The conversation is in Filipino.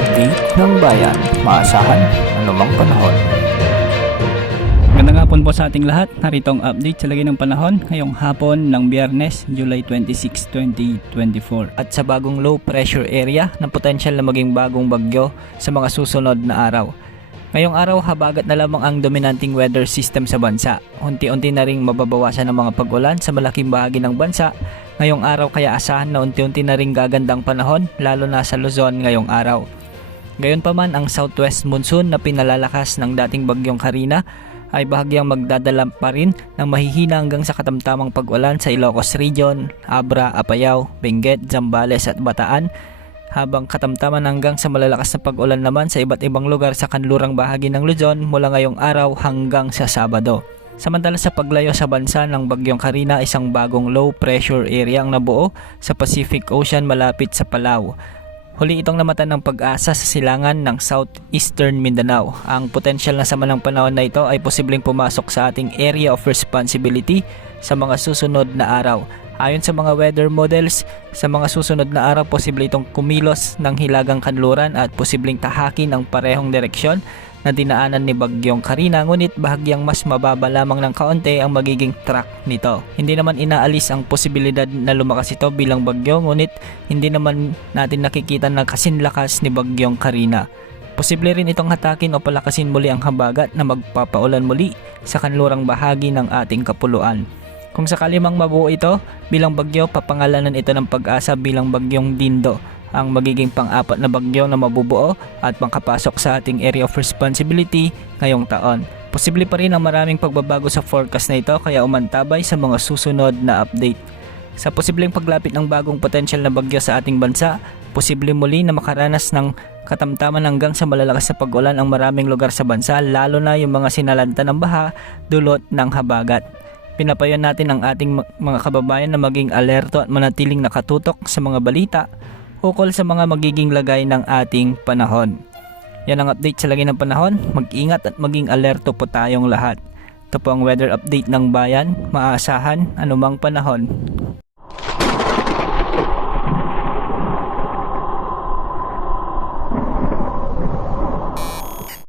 update ng bayan. Maasahan anumang panahon. Magandang hapon po sa ating lahat. Narito ang update sa lagay ng panahon ngayong hapon ng Biyernes, July 26, 2024. At sa bagong low pressure area na potensyal na maging bagong bagyo sa mga susunod na araw. Ngayong araw, habagat na lamang ang dominanting weather system sa bansa. Unti-unti na ring mababawasan ang mga pag-ulan sa malaking bahagi ng bansa. Ngayong araw kaya asahan na unti-unti na ring gagandang panahon, lalo na sa Luzon ngayong araw. Gayunpaman, ang southwest monsoon na pinalalakas ng dating bagyong Carina ay bahagyang magdadala pa rin ng mahihina hanggang sa katamtamang pag-ulan sa Ilocos Region, Abra, Apayao, Benguet, Zambales at Bataan, habang katamtaman hanggang sa malalakas na pag-ulan naman sa iba't ibang lugar sa kanlurang bahagi ng Luzon mula ngayong araw hanggang sa Sabado. Samantala sa paglayo sa bansa ng bagyong Carina, isang bagong low pressure area ang nabuo sa Pacific Ocean malapit sa Palau. Huli itong namatan ng Pag-asa sa silangan ng southeastern Mindanao. Ang potensyal na sama ng panahon na ito ay posibleng pumasok sa ating area of responsibility sa mga susunod na araw. Ayon sa mga weather models, sa mga susunod na araw posible itong kumilos ng hilagang kanluran at posibleng tahakin ang parehong direksyon na dinaanan ni Bagyong Carina, ngunit bahagyang mas mababa lamang ng kaunti ang magiging track nito. Hindi naman inaalis ang posibilidad na lumakas ito bilang bagyo, ngunit hindi naman natin nakikita na kasinlakas ni Bagyong Carina. Posible rin itong hatakin o palakasin muli ang habagat na magpapaulan muli sa kanlurang bahagi ng ating kapuluan. Kung sakali mang mabuo ito bilang bagyo, papangalanan ito ng Pag-asa bilang Bagyong Dindo, ang magiging pang-apat na bagyo na mabubuo at makapasok sa ating area of responsibility ngayong taon. Posible pa rin ang maraming pagbabago sa forecast na ito, kaya umantabay sa mga susunod na update. Sa posibleng paglapit ng bagong potensyal na bagyo sa ating bansa, posible muli na makaranas ng katamtaman hanggang sa malalakas na pag-ulan ang maraming lugar sa bansa, lalo na yung mga sinalanta ng baha dulot ng habagat. Pinapayon natin ang ating mga kababayan na maging alerto at manatiling nakatutok sa mga balita ukol sa mga magiging lagay ng ating panahon. Yan ang update sa lagay ng panahon. Mag-ingat at maging alerto po tayong lahat. Ito po ang weather update ng bayan. Maasahan anumang panahon.